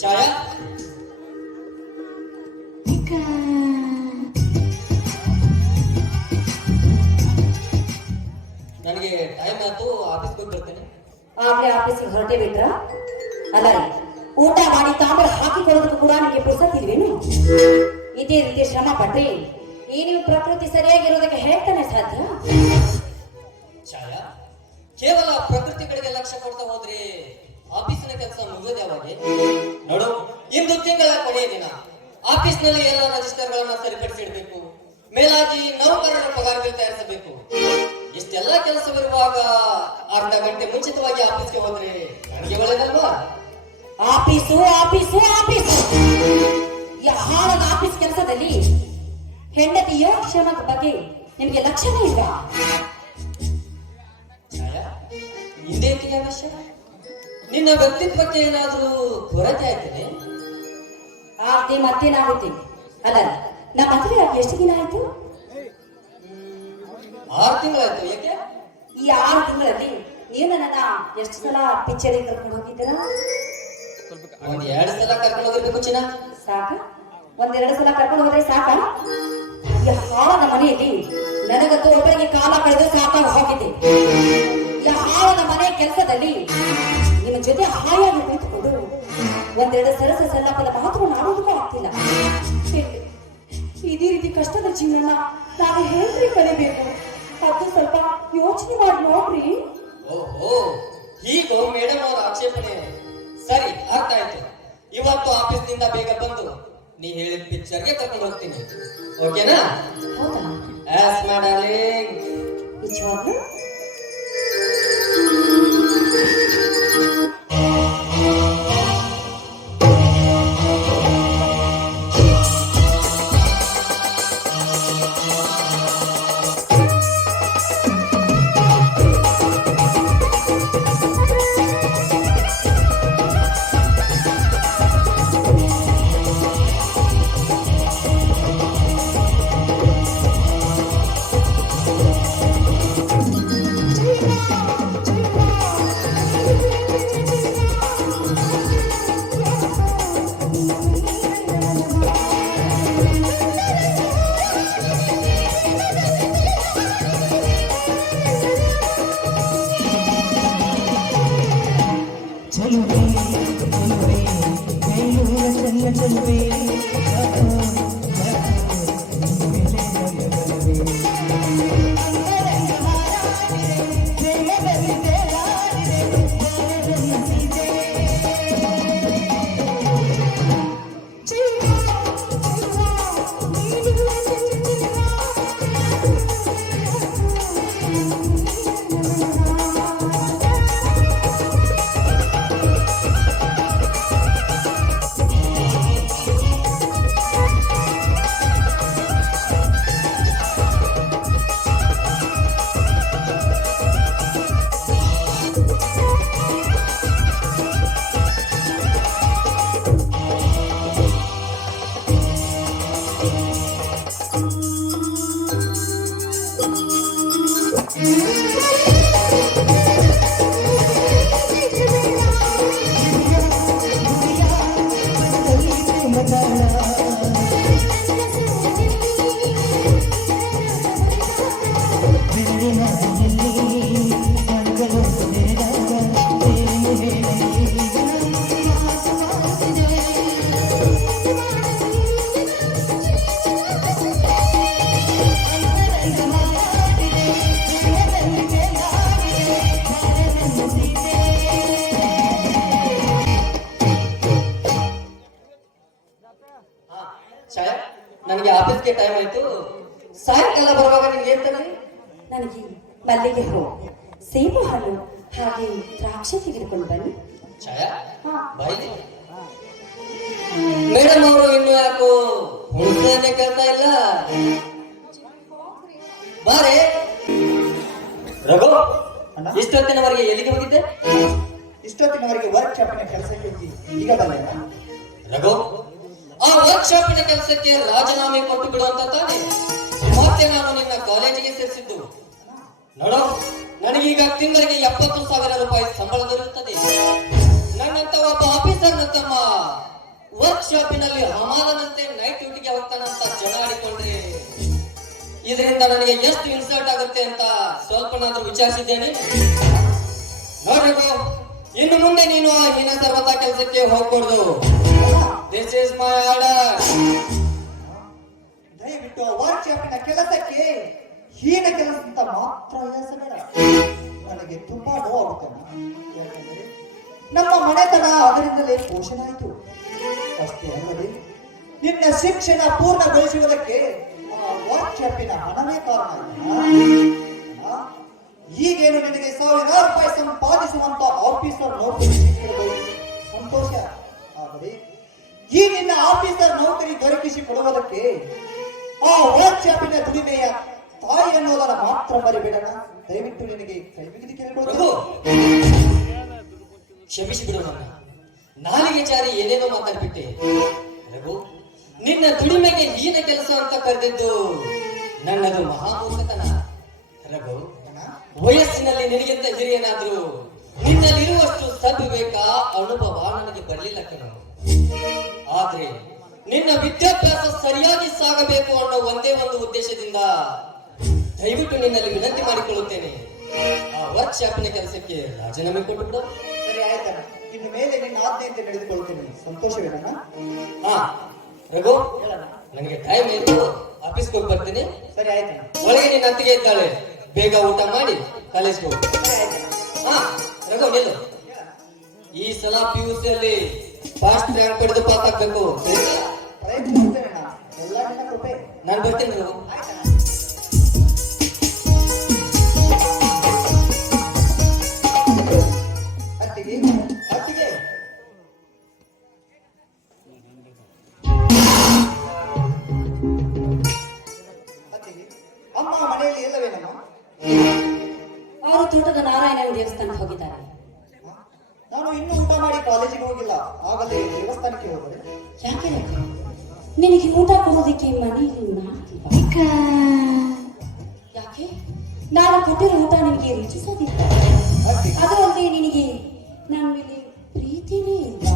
ಛಾಯಾ, ನನಗೆ ಟೈಮ್ ಆಯ್ತು, ಆಫೀಸ್ಗೆ ಹೋಗಿ ಬರ್ತೇನೆ. ಆಗ್ಲೇ ಆಫೀಸಿಗೆ ಹೊರಟೆ ಬಿಟ್ರ? ಅಲ್ಲ ರೀ, ಊಟ ಮಾಡಿ ತಾಂಬೂಲ ಹಾಕಿಕೊಳ್ಳೋದಕ್ಕೂ ಕೂಡ ನಿಮಗೆ ಪುರ್ಸತ್ತಿಲ್ವೇನು? ಇದೇ ರೀತಿ ಶ್ರಮ ಪಟ್ರಿ ಈ ನೀವು ಪ್ರಕೃತಿ ಸರಿಯಾಗಿರೋದಕ್ಕೆ ಹೇಳ್ತಾನೆ ಸಾಧ್ಯ? ಛಾಯಾ, ಕೇವಲ ಪ್ರಕೃತಿ ಕಡೆಗೆ ಲಕ್ಷ್ಯ ಕೊಡ್ತಾ ಹೋದ್ರೆ ಆಫೀಸಿನ ಕೆಲಸ ಮುಗಿಯೋದು ಯಾವಾಗ? ನೋಡು, ಇಂದು ತಿಂಗಳ ಕೊನೆಯ ದಿನ. ಆಫೀಸ್ನಲ್ಲಿ ಎಲ್ಲ ರಿಜಿಸ್ಟರ್ಗಳನ್ನ ಸರಿಪಡಿಸಿಡ್ಬೇಕು. ಮೇಲಾಗಿ ನೌಕರರ ಪಗಾರ ಬಿಲ್ ತಯಾರಿಸಬೇಕು. ಇಷ್ಟೆಲ್ಲ ಕೆಲಸವಿರುವಾಗ ಅರ್ಧ ಗಂಟೆ ಮುಂಚಿತವಾಗಿ ಆಫೀಸ್ಗೆ ಹೋದ್ರೆ ನನಗೆ ಒಳ್ಳೆದಲ್ವಾ? ಆಫೀಸು ಆಫೀಸು ಆಫೀಸು ಈ ಹಾಳದ ಆಫೀಸ್ ಕೆಲಸದಲ್ಲಿ ಹೆಂಡತಿ ಯೋಗಕ್ಷೇಮದ ಬಗ್ಗೆ ನಿಮಗೆ ಲಕ್ಷ್ಯನೇ ಇಲ್ಲ. ಛಾಯಾ, ಹಿಂದೇಟಿಗೆ ಅವಶ್ಯ? ನಿನ್ನ ವ್ಯಕ್ತಿತ್ವಕ್ಕೆ ಏನಾದ್ರೂ ಕೊರತೆ ಆಯ್ತದೆ? ಆಗದೆ ಮತ್ತೇನಾಗುತ್ತೆ? ಅಲ್ಲ, ನಮ್ಮ ಮದುವೆ ಆಗಿ ಎಷ್ಟು ದಿನ ಆಯ್ತು? 6 ತಿಂಗಳಾಯ್ತು. ಯಾಕೆ? ಈ 6 ತಿಂಗಳಲ್ಲಿ ನೀವು ನನ್ನ ಎಷ್ಟು ಸಲ ಪಿಕ್ಚರಿಗೆ ಕರ್ಕೊಂಡು ಹೋಗಿದ್ದೀರಾ? 1-2 ಸಲ ಕರ್ಕೊಂಡು ಹೋಗಿರ್ಬೇಕು ಚಿನ್ನ. ಸಾಕ? 1-2 ಸಲ ಕರ್ಕೊಂಡು ಹೋದ್ರೆ ಸಾಕ? ಈ ಹಾಳದ ಮನೆಯಲ್ಲಿ ನನಗಂತೂ ಒಬ್ಬರಿಗೆ ಕಾಲ ಕಳೆದು ಸಾಕಾಗಿ ಹೋಗಿದೆ. ಈ ಹಾಳದ ಮನೆ ಕೆಲಸದಲ್ಲಿ ನಿಮ್ಮ ಜೊತೆ ಹಾಯಾಗಿ ಕುಳಿತುಕೊಂಡು 1-2 ಸರಸ ಸಲ್ಲಪದ ಮಾತುಗಳನ್ನು ಆಡೋದಕ್ಕೂ ಆಗ್ತಿಲ್ಲ. ಇದೇ ರೀತಿ ಕಷ್ಟದ ಜೀವನ ನಾವು ಹೇಳ್ರಿ ಕಲಿಬೇಕು. ಅದು ಸ್ವಲ್ಪ ಯೋಚನೆ ಮಾಡಿ ನೋಡ್ರಿ. ಓಹೋ, ಹೀಗೋ ಮೇಡಮ್ ಅವರ ಆಕ್ಷೇಪಣೆ. ಸರಿ, ಅರ್ಥ ಆಯ್ತು. ಇವತ್ತು ಆಫೀಸ್ನಿಂದ ಬೇಗ ಬಂದು ನೀ ಹೇಳಿದ ಪಿಕ್ಚರ್ಗೆ ಕರ್ಕೊಂಡು ಹೋಗ್ತೀನಿ. ಓಕೆನಾ? ಹೌದಾ? As my darling. ನಿಜವಾಗ್ಲೂ? ಛಾಯಾ, ನನಗೆ ಆಫೀಸ್ಗೆ ಟೈಮ್ ಆಯ್ತು. ಸಾಯಂಕಾಲ ಬರುವಾಗ ನಿಮ್ಗೆ ಏನ್ ತಂದ್ರಿ? ನನಗೆ ಮಲ್ಲಿಗೆ ಹೂ, ಸೇಬು ಹಣ್ಣು ಹಾಗೆ ದ್ರಾಕ್ಷಿ ತೆಗೆದುಕೊಂಡು ಬನ್ನಿ. ಛಾಯಾ, ಬಾಯ್ಲಿ. ಮೇಡಮ್ ಅವರು ಇನ್ನು ಯಾಕೋ ಹುಡುಗನೇ ಕೇಳ್ತಾ ಇಲ್ಲ. ಬಾರೆ ರಘು, ಇಷ್ಟೊತ್ತಿನವರೆಗೆ ಎಲ್ಲಿಗೆ ಹೋಗಿದ್ದೆ? ಇಷ್ಟೊತ್ತಿನವರೆಗೆ ವರ್ಕ್ ಶಾಪಿನ ಕೆಲಸಕ್ಕೆ ಈಗ ಬಂದೆ. ರಘು, ಆ ವರ್ಕ್ ಶಾಪಿನ ಕೆಲಸಕ್ಕೆ ರಾಜೀನಾಮೆ ಕೊಟ್ಟು ಬಿಡುವಂತ ತಾನೆ ಮತ್ತೆ ನಾನು ನಿನ್ನ ಕಾಲೇಜಿಗೆ ಸೇರಿಸಿದ್ದು. ನೋಡು, ನನಗೀಗ ತಿಂಗಳಿಗೆ 70,000 ರೂಪಾಯಿ ಸಂಬಳ ದೊರೆಯುತ್ತದೆ. ಅಂತ ಒಬ್ಬ ಆಫೀಸರ್ನ ತಮ್ಮ ವರ್ಕ್ ಶಾಪಿನಲ್ಲಿ ಹಮಾಲನಂತೆ ನೈಟ್ ಡ್ಯೂಟಿಗೆ ಹೋಗ್ತಾನಂತ ಜನ ಆಡಿಕೊಂಡ್ರೆ ಇದರಿಂದ ನನಗೆ ಎಷ್ಟು ಇನ್ಸಲ್ಟ್ ಆಗುತ್ತೆ ಅಂತ ಸ್ವಲ್ಪನಾದ್ರೂ ವಿಚಾರಿಸಿದ್ದೇನೆ. ನೋಡ್ಬೇಕು, ಇನ್ನು ಮುಂದೆ ನೀನು ಆ ಹೀನ ಸರ್ವತ ಕೆಲಸಕ್ಕೆ ಹೋಗ್ಬಾರ್ದು. This is my order. ದಯವಿಟ್ಟು ವರ್ಕ್ ಶಾಪಿನ ಕೆಲಸಕ್ಕೆ ಹೀನ ಕೆಲಸ ಅಂತ ಮಾತ್ರ ಹೆಸಬೇಡ. ನನಗೆ ತುಂಬಾ ನೋವಾಗುತ್ತೆ. ಯಾಕಂದ್ರೆ ನಮ್ಮ ಮನೆತನ ಅದರಿಂದಲೇ ಪೋಷಣೆ ಆಯಿತು. ಅಷ್ಟೇ ಅಲ್ಲದೆ ನಿನ್ನ ಶಿಕ್ಷಣ ಪೂರ್ಣಗೊಳಿಸುವುದಕ್ಕೆ ಆ ವರ್ಕ್ ಶಾಪಿನ ಹಣವೇ ಕಾರಣ. ಈಗೇನು ನಿನಗೆ ₹1,000 ಸಂಪಾದಿಸುವಂತ ಆಫೀಸರ್ ನೌಕರಿ ಸಿಕ್ಕಿರಬಹುದು, ಸಂತೋಷ. ಆದರೆ ಈ ನಿನ್ನ ಆಫೀಸರ್ ನೌಕರಿ ದೊರಕಿಸಿಕೊಡುವುದಕ್ಕೆ ಆ ವರ್ಕ್ ಶಾಪಿನ ದುಡಿಮೆಯ ತಾಯಿ ಅನ್ನೋದನ್ನ ಮಾತ್ರ ಮರಿಬೇಡಣ. ದಯವಿಟ್ಟು ನಿನಗೆ ಕೈ ಬಿಗಿದು ಕೇಳಿಕೊಳ್ಳಬಹುದು. ಕ್ಷಮಿಸಿಬಿಡು ನನ್ನ ನಾಲಿಗೆ ಜಾರಿ ಏನೇನೋ ಮಾತಾಡ್ಬಿಟ್ಟೆ. ರಘು, ನಿನ್ನ ದುಡಿಮೆಗೆ ಹೀನ ಕೆಲಸ ಅಂತ ಕರೆದಿದ್ದು ನನ್ನದು ಮಹಾಮೂರ್ಖತನ. ರಘು, ವಯಸ್ಸಿನಲ್ಲಿ ನಿನಗಿಂತ ಹಿರಿಯನಾದ್ರೂ ನಿನ್ನಲ್ಲಿರುವಷ್ಟು ಸದ್ವಿವೇಕ ಅನುಭವ ನನಗೆ ಬರಲಿಲ್ಲ ಕಣೋ. ಆದ್ರೆ ನಿನ್ನ ವಿದ್ಯಾಭ್ಯಾಸ ಸರಿಯಾಗಿ ಸಾಗಬೇಕು ಅನ್ನೋ ಒಂದೇ ಒಂದು ಉದ್ದೇಶದಿಂದ ದಯವಿಟ್ಟು ನಿನ್ನಲ್ಲಿ ವಿನಂತಿ ಮಾಡಿಕೊಳ್ಳುತ್ತೇನೆ, ಆ ವರ್ಕ್ ಶಾಪಿನ ಕೆಲಸಕ್ಕೆ ರಾಜೀನಾಮೆ ಕೊಟ್ಟುಬಿಡು. ಸರಿ ಆಯ್ತಣ್ಣ, ಇನ್ನು ಮೇಲೆ ನಿನ್ನ ಆಜ್ಞೆಯಂತೆ ನಡೆದುಕೊಳ್ಳುತ್ತೇನೆ. ಸಂತೋಷವೇನಣ್ಣ? ಹಾ ರಘು, ನನಗೆ ಟೈಮ್ ಆಯ್ತು, ಆಫೀಸ್ಗೆ ಹೋಗಿ ಬರ್ತೀನಿ. ಸರಿ ಆಯ್ತಣ್ಣ. ಒಳಗೆ ನಿನ್ನ ಅತ್ತಿಗೆ ಇದ್ದಾಳೆ, ಬೇಗ ಊಟ ಮಾಡಿ ಕಾಲೇಜ್ಗೆ ಹೋಗು. ಸರಿ ಆಯ್ತಣ್ಣ. ಹಾ ರಘು, ನಿಲ್ಲು. ಈ ಸಲ PUC ಅಲ್ಲಿ ಫಾಸ್ಟ್ ರ್ಯಾಂಕ್ ಪಡೆದು ಪಾಸ್ ಆಗ್ಬೇಕು. ಪ್ರಯತ್ನ ಮಾಡ್ತೇನಣ್ಣ, ಎಲ್ಲ ನಿನ್ನ ಕೃಪೆ. ನಾನು ಬರ್ತೀನಿ ರಘು. ಆಯ್ತಣ್ಣ. ಅತ್ತಿಗೆ ಅತ್ತಿಗೆ ಅತ್ತಿಗೆ, ಅಮ್ಮ ಮನೆಯಲ್ಲಿ ಇಲ್ಲವೇನಮ್ಮ? ಅವರು ತೋಟದ ನಾರಾಯಣನ ದೇವಸ್ಥಾನಕ್ಕೆ ಹೋಗಿದ್ದಾರೆ. ನಾನು ಇನ್ನೂ ಊಟ ಮಾಡಿ ಕಾಲೇಜಿಗೆ ಹೋಗಿಲ್ಲ, ಆಗಲೇ ದೇವಸ್ಥಾನಕ್ಕೆ ಹೋದರೆ. ಯಾಕೆ ರಘು? ನಿನಗೆ ಊಟ ಕೊಡೋದಕ್ಕೆ ಮನೆಯಲ್ಲಿ ನಾಲ್ಕಿಲ್ವಾ? ಯಾಕೆ? ನಾನು ಕೊಟ್ಟಿರೋ ಊಟ ನಿನಗೆ ರುಚಿಸೋದಿಲ್ಲ. ಅತ್ತಿಗೆ ಅದರಲ್ಲದೆ ನಿನಗೆ ನನ್ನ ಮೇಲೆ ಪ್ರೀತಿನೇ ಇಲ್ಲ.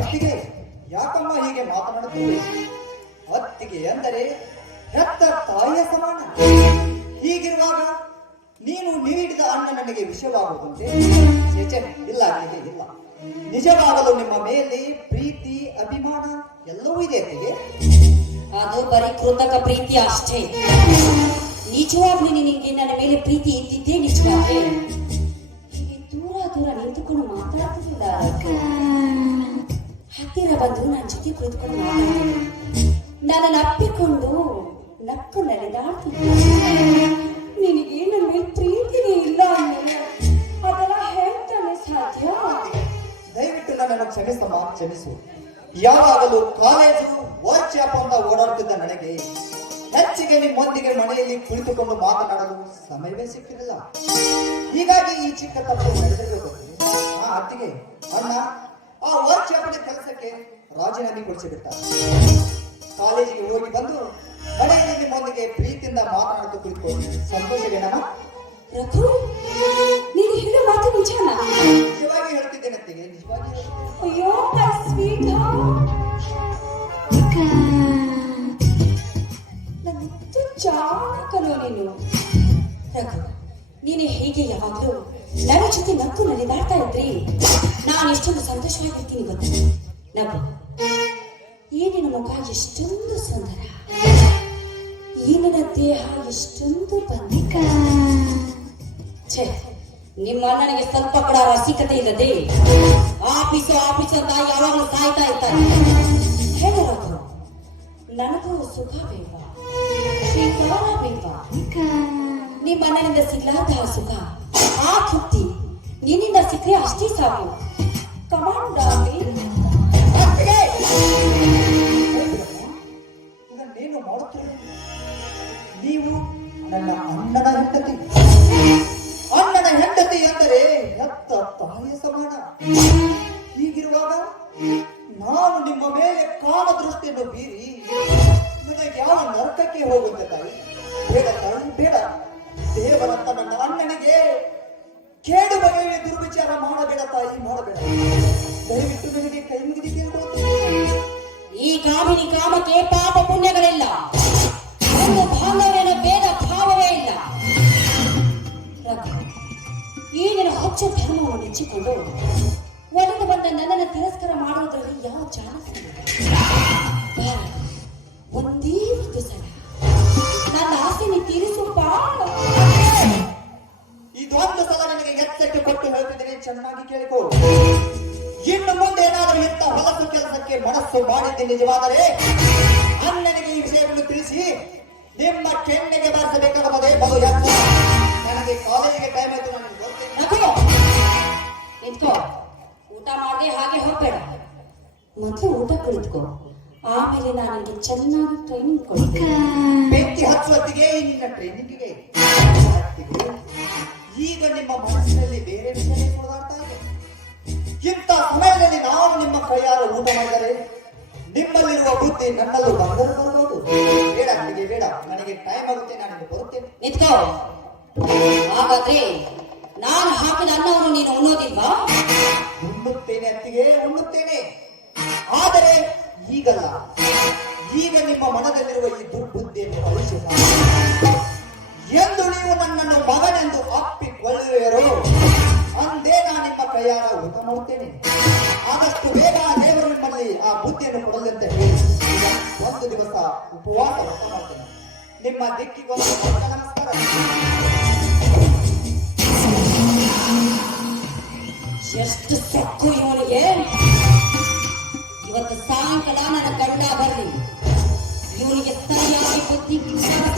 ಅತ್ತಿಗೆ ಯಾಕಮ್ಮ ಹೀಗೆ ಮಾತನಾಡುತ್ತೀವಿ? ಅತ್ತಿಗೆ ಅಂದರೆ ಹೆತ್ತ ತಾಯಿಯ ಸಮಾನ. ಹೀಗಿರುವಾಗ ನೀನು ನೀಡಿದ ಅನ್ನ ನನಗೆ ವಿಷಯವಾಗುವುದಂತೆ? ಇಲ್ಲ ಅತ್ತಿಗೆ, ಇಲ್ಲ. ನಿಜವಾಗಲು ನಿಮ್ಮ ಮೇಲೆ ಪ್ರೀತಿ ಅಭಿಮಾನ ಎಲ್ಲವೂ ಇದೆ ಅತ್ತಿಗೆ. ಅದು ಬರೀ ಕೃತಕ ಪ್ರೀತಿ ಅಷ್ಟೇ. ನಿಜವಾಗ್ಲೂ ನಿನಗೆ ನನ್ನ ಮೇಲೆ ಪ್ರೀತಿ ಇದ್ದಿದ್ದೇ ನಿಜವಾಗ್ಲೇ ಹೀಗೆ ದೂರ ದೂರ ನಿಂತುಕೊಂಡು ಮಾತಾಡ್ತಿಲ್ಲ. ಹತ್ತಿರ ಬಂದು ನನ್ನ ಜೊತೆ ಕುಳಿತುಕೊಂಡು ಮಾತಾಡ್ತೀನಿ. ನನ್ನನ್ನು ಅಪ್ಪಿಕೊಂಡು ನಕ್ಕು ನಲಿದಾಡ್ತಿದ್ದೆ. ನಿನಗೆ ನನ್ನ ಮೇಲೆ ಪ್ರೀತಿನೇ ಇಲ್ಲ ಅಂದ್ರೆ ಅದೆಲ್ಲ ಹೇಳ್ತಾನೆ ಸಾಧ್ಯ? ದಯವಿಟ್ಟು ನನ್ನನ್ನು ಕ್ಷಮಿಸಮ್ಮ, ಕ್ಷಮಿಸು. ಯಾವಾಗಲೂ ಕಾಲೇಜು ವರ್ಕ್ ಶಾಪ್ ಅಂತ ಓಡಾಡ್ತಿದ್ದ ನನಗೆ ಹೆಚ್ಚಿಗೆ ನಿಮ್ಮೊಂದಿಗೆ ಮನೆಯಲ್ಲಿ ಕುಳಿತುಕೊಂಡು ಮಾತನಾಡಲು ಸಮಯವೇ ಸಿಕ್ಕಿರಲಿಲ್ಲ. ಹೀಗಾಗಿ ಈ ಚಿಕ್ಕ ತಪ್ಪು ನಡೆದಿರಬೇಕು. ಅತ್ತಿಗೆ, ಅಣ್ಣ ಆ ವರ್ಕ್ ಶಾಪಿನ ಕೆಲಸಕ್ಕೆ ರಾಜೀನಾಮೆ ಕೊಡಿಸಿಬಿಟ್ಟ. ಕಾಲೇಜಿಗೆ ಹೋಗಿ ಬಂದು ಮನೆಯಲ್ಲಿ ನಿಮ್ಮೊಂದಿಗೆ ಪ್ರೀತಿಯಿಂದ ಮಾತನಾಡುತ್ತಾ ಕುಳಿತುಕೊಂಡು ಸಂತೋಷವೇನಮ್ಮ? ರಘು, ನೀನು ಹೇಳೋ ಮಾತು ನಿಜನಾ? ನಿಜವಾಗಿ ಹೇಳ್ತಿದ್ದೇನೆ ಅತ್ತಿಗೆ, ನಿಜವಾಗಿ ಹೇಳ್ತಿದ್ದೇನೆ. ಅಯ್ಯೋ ಸ್ವೀಟ್ ನನ್ನದು ಚಾಣಕನೋ ನೀನು. ರಘು, ನೀನು ಹೀಗೆ ಯಾವಾಗಲೂ ನನ್ನ ಜೊತೆ ನಕ್ಕು ನಲಿದಾಡ್ತಾ ಇದ್ರಿ ನಾನು ಎಷ್ಟೊಂದು ಸಂತೋಷವಾಗಿರ್ತೀನಿ ಗೊತ್ತ. ನಗು, ಈ ನಿನ್ನ ಮುಖ ಎಷ್ಟೊಂದು ಸುಂದರ, ಈ ನನ್ನ ದೇಹ ಎಷ್ಟೊಂದು ಬಂದಿಕ. ಛೇ, ನಿಮ್ಮ ಅಣ್ಣನಿಗೆ ಸ್ವಲ್ಪ ಕೂಡ ರಸಿಕತೆ ಇಲ್ಲದೆ ಆಫೀಸು ಅಂತ ಯಾವಾಗಲೂ ಸಾಯ್ತಾ ಇರ್ತಾರೆ. ಹೇಗೆ ರಘು, ನನಗೂ ಸುಖ ಬೇಕ, ಶ್ರೀಕಾಲ ಬೇಕ. ನಿಮ್ಮ ಅಣ್ಣನಿಂದ ಸಿಗ್ಲಾದ ಸುಖ, ಆ ತೃಪ್ತಿ ನಿನ್ನಿಂದ ಸಿಕ್ಕರೆ ಅಷ್ಟೇ ಸಾಕು. ಕಮಾಂಡ್ ಇದನ್ನೇನು ಮಾಡುತ್ತೀರಿ? ನೀವು ನನ್ನ ಅಣ್ಣನ ಹೆಂಡತಿ. ಅಣ್ಣನ ಹೆಂಡತಿ ಎಂದರೆ ಹೆತ್ತ ತಾಯಿಯ ಸಮಾನ. ಹೀಗಿರುವಾಗ ನಾನು ನಿಮ್ಮ ಮೇಲೆ ಕಾಮ ದೃಷ್ಟಿಯನ್ನು ಬೀರಿ ನನಗೆ ಯಾವ ನರಕಕ್ಕೆ ಹೋಗುತ್ತೆ ತಾಯಿ? ಬೇಡ ತಾಯಿ, ಬೇಡ. ದೇವರಂತ ನನ್ನ ಅಣ್ಣನಿಗೆ ಕೇಡು ಬಗೆಯ ದುರ್ವಿಚಾರ ಮಾಡಬೇಡ ತಾಯಿ, ಮಾಡಬೇಡ. ಕಾಮಿನಿ ಕಾಮಕ್ಕೆ ಪಾಪ ಪುಣ್ಯಗಳಿಲ್ಲ, ಒಂದು ಬಾಂಧವ್ಯನ ಭೇದ ಭಾವವೇ ಇಲ್ಲ. ರಘು, ಈ ನಿನ್ನ ಹೊಚ್ಚ ಧರ್ಮವನ್ನು ನೆಚ್ಚಿಕೊಂಡು ಒಳಗೆ ಬಂದ ನನ್ನನ್ನು ತಿರಸ್ಕಾರ ಮಾಡುವುದರಲ್ಲಿ ಯಾವ ಚಾನ್ಸ್ ಒಂದೇ ಒಂದು ಸಲ ನನ್ನ ಆಸೆ ನೀ ತೀರಿಸುವ. ಇದೊಂದು ಸಲ ನನಗೆ ಎಚ್ಚರಿಕೆ ಕೊಟ್ಟು ಹೇಳ್ತಿದ್ದೀನಿ, ಚೆನ್ನಾಗಿ ಕೇಳಿಕೊ. ಇನ್ನು ಮುಂದೆ ಏನಾದರೂ ಇಂಥ ಹೊಲಸು ಕೆಲಸಕ್ಕೆ ಮನಸ್ಸು ಮಾಡಿದ್ದೆ ನಿಜವಾದರೆ ಅಣ್ಣನಿಗೆ ಈ ವಿಷಯವನ್ನು ತಿಳಿಸಿ ನಿಮ್ಮ ಕೆನ್ನೆಗೆ ಬಾರಿಸಬೇಕಾಗುತ್ತದೆ. ಬಹು ಯಾಕೆ ನನಗೆ ಕಾಲೇಜಿಗೆ ಟೈಮ್ ಆಯ್ತು, ನನಗೆ ಗೊತ್ತೇನೆ. ನಿಂತ್ಕೋ, ಊಟ ಮಾಡದೆ ಹಾಗೆ ಹೋಗ್ಬೇಡ. ಮೊದಲು ಊಟ ಕುಳಿತುಕೋ, ಆಮೇಲೆ ನಾನು ನಿಮಗೆ ಚೆನ್ನಾಗಿ ಟ್ರೈನಿಂಗ್ ಕೊಡ್ತೇನೆ. ಬೆಂಕಿ ಹಚ್ಚುವತ್ತಿಗೆ ನಿನ್ನ ಟ್ರೈನಿಂಗಿಗೆ ಈಗ ನಿಮ್ಮ ಮನಸ್ಸಿನಲ್ಲಿ ಬೇರೆ ವಿಷಯ ಕೊಡದಾಡ್ತಾ ಇದೆ. ಇಂಥ ಸಮಯದಲ್ಲಿ ನಾವು ನಿಮ್ಮ ಕೈಯಾರ ಊಟ ಮಾಡಿದರೆ ನಿಮ್ಮಲ್ಲಿರುವ ಬುದ್ಧಿ ನನ್ನಲ್ಲೂ ಬಂದರೂ ಬರಬಹುದು. ಬೇಡ ನನಗೆ ಬೇಡ, ನನಗೆ ಟೈಮ್ ಆಗುತ್ತೆ, ನಾನು ಬರುತ್ತೇನೆ. ನಿಂತ್ಕೋ. ಹಾಗಾದ್ರೆ ನಾನು ಹಾಕಿದ ಅನ್ನವನ್ನು ನೀನು ಉಣ್ಣೋದಿಲ್ವಾ? ಉಣ್ಣುತ್ತೇನೆ ಅತ್ತಿಗೆ, ಉಣ್ಣುತ್ತೇನೆ. ಆದರೆ ಈಗಲ್ಲ. ಈಗ ನಿಮ್ಮ ಮನದಲ್ಲಿರುವ ಈ ದುರ್ಬುದ್ಧಿಯನ್ನು ಅಳಿಸಿ ಎಂದು ನೀವು ನನ್ನನ್ನು ಮಗನೆಂದು ಅಪ್ಪಿಕೊಳ್ಳುವೆರೋ ಅಂದೇ ನಾನು ನಿಮ್ಮ ಕೈಯಾರ ಊಟ ಮಾಡುತ್ತೇನೆ. ಆದಷ್ಟು ಬೇಗ ದೇವರು ನಿಮ್ಮಲ್ಲಿ ಆ ಬುದ್ಧಿಯನ್ನು ಕೊಡಲಿ ಅಂತ ಹೇಳಿ ಒಂದು ದಿವಸ ಉಪವಾಸ ವ್ರತ ಮಾಡ್ತೇನೆ. ನಿಮ್ಮ ದಿಕ್ಕಿಗೊಂದು ನಮಸ್ಕಾರ. ಎಷ್ಟು ಸೊಕ್ಕು ಇವನಿಗೆ! ಇವತ್ತು ಸಾಯಂಕಾಲ ನನ್ನ ಗಂಡ ಬರಲಿ, ಇವನಿಗೆ ಸರಿಯಾಗಿ ಬುದ್ಧಿ